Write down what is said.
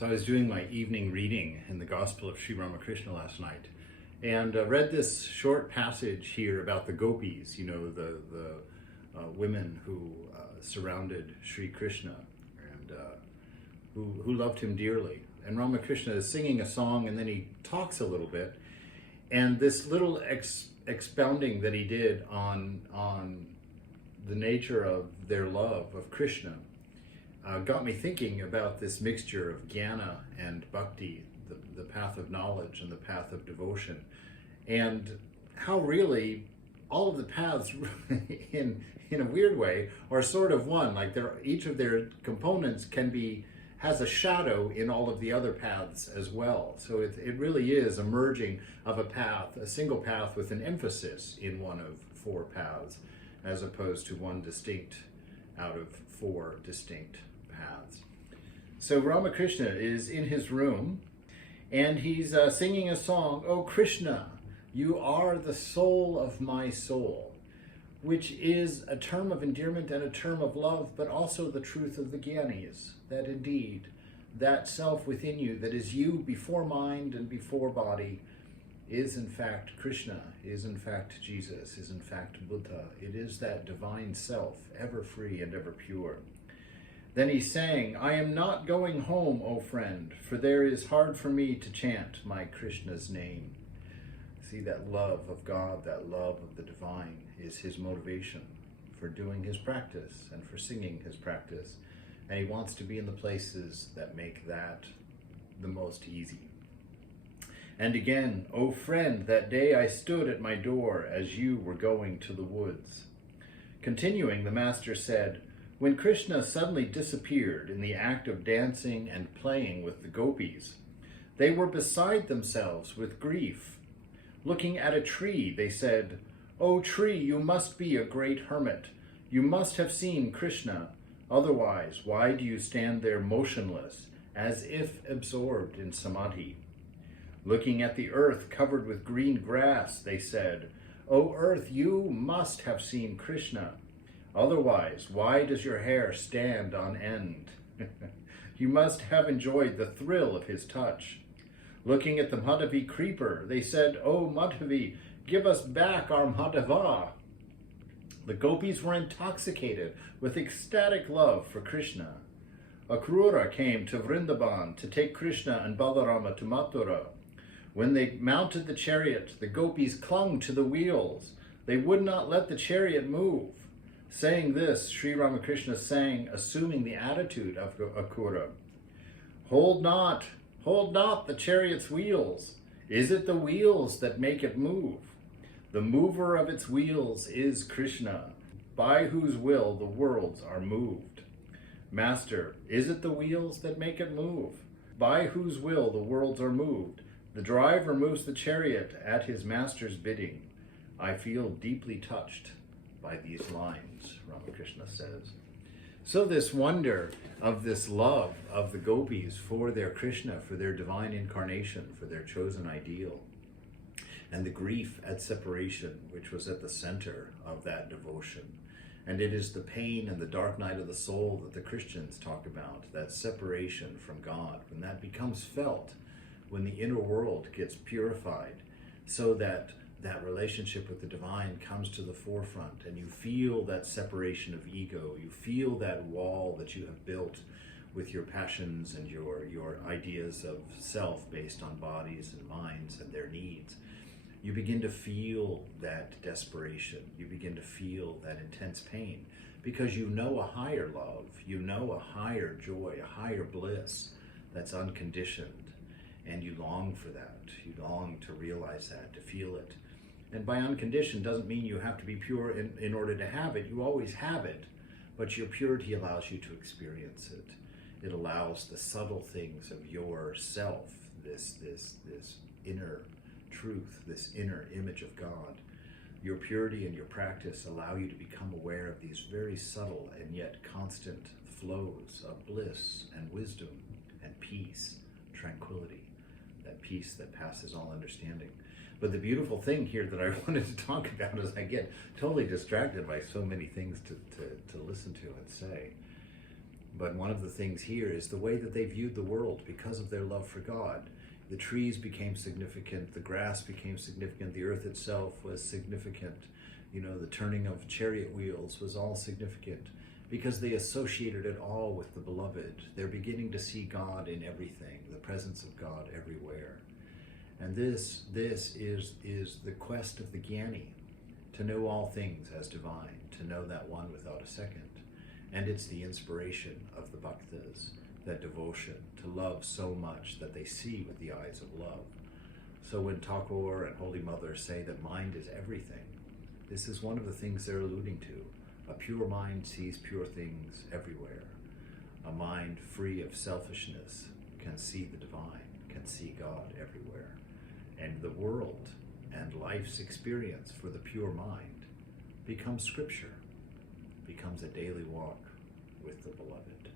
So I was doing my evening reading in the Gospel of Sri Ramakrishna last night, and read this short passage here about the gopis, you know, the women who surrounded Sri Krishna and who loved him dearly. And Ramakrishna is singing a song, and then he talks a little bit, and this little expounding that he did on the nature of their love of Krishna got me thinking about this mixture of jnana and bhakti, the path of knowledge and the path of devotion, and how really all of the paths in a weird way are sort of one. Like each of their components has a shadow in all of the other paths as well. So it really is a merging of a path, a single path with an emphasis in one of four paths, as opposed to one distinct out of four distinct paths. So Ramakrishna is in his room, and he's singing a song, "Oh Krishna, you are the soul of my soul," which is a term of endearment and a term of love, but also the truth of the Gyanis, that indeed that self within you that is you before mind and before body is in fact Krishna, is in fact Jesus, is in fact Buddha. It is that divine self, ever free and ever pure. Then he sang, "I am not going home, O friend, for there is hard for me to chant my Krishna's name." See, that love of God, that love of the divine is his motivation for doing his practice and for singing his practice. And he wants to be in the places that make that the most easy. And again, "O friend, that day I stood at my door as you were going to the woods." Continuing, the master said, "When Krishna suddenly disappeared in the act of dancing and playing with the gopis, they were beside themselves with grief. Looking at a tree, they said, 'O tree, you must be a great hermit. You must have seen Krishna. Otherwise, why do you stand there motionless, as if absorbed in samadhi?' Looking at the earth covered with green grass, they said, 'O earth, you must have seen Krishna. Otherwise, why does your hair stand on end? You must have enjoyed the thrill of his touch.' Looking at the Madhavi creeper, they said, 'O Madhavi, give us back our Madhava.' The gopis were intoxicated with ecstatic love for Krishna. Akrura came to Vrindavan to take Krishna and Balarama to Mathura. When they mounted the chariot, the gopis clung to the wheels. They would not let the chariot move. Saying this, Sri Ramakrishna sang, assuming the attitude of Akrura. Hold not the chariot's wheels. Is it the wheels that make it move? The mover of its wheels is Krishna, by whose will the worlds are moved. Master, is it the wheels that make it move? By whose will the worlds are moved? The driver moves the chariot at his master's bidding. I feel deeply touched by these lines," Ramakrishna says. So this wonder of this love of the gopis for their Krishna, for their divine incarnation, for their chosen ideal, and the grief at separation, which was at the center of that devotion. And it is the pain and the dark night of the soul that the Christians talk about, that separation from God, when that becomes felt, when the inner world gets purified, so that that relationship with the divine comes to the forefront, and you feel that separation of ego, you feel that wall that you have built with your passions and your ideas of self based on bodies and minds and their needs. You begin to feel that desperation, you begin to feel that intense pain, because you know a higher love, you know a higher joy, a higher bliss that's unconditioned, and you long for that, you long to realize that, to feel it. And by unconditioned doesn't mean you have to be pure in order to have it. You always have it, but your purity allows you to experience it. It allows the subtle things of yourself, this inner truth, this inner image of God. Your purity and your practice allow you to become aware of these very subtle and yet constant flows of bliss and wisdom and peace, tranquility, that peace that passes all understanding. But the beautiful thing here that I wanted to talk about is I get totally distracted by so many things to listen to and say. But one of the things here is the way that they viewed the world because of their love for God. The trees became significant, the grass became significant, the earth itself was significant. The turning of chariot wheels was all significant because they associated it all with the beloved. They're beginning to see God in everything, the presence of God everywhere. And this is the quest of the Jnani, to know all things as divine, to know that one without a second. And it's the inspiration of the bhaktas, that devotion, to love so much that they see with the eyes of love. So when Thakur and Holy Mother say that mind is everything, this is one of the things they're alluding to. A pure mind sees pure things everywhere. A mind free of selfishness can see the divine, can see God everywhere. And the world and life's experience for the pure mind becomes scripture, becomes a daily walk with the beloved.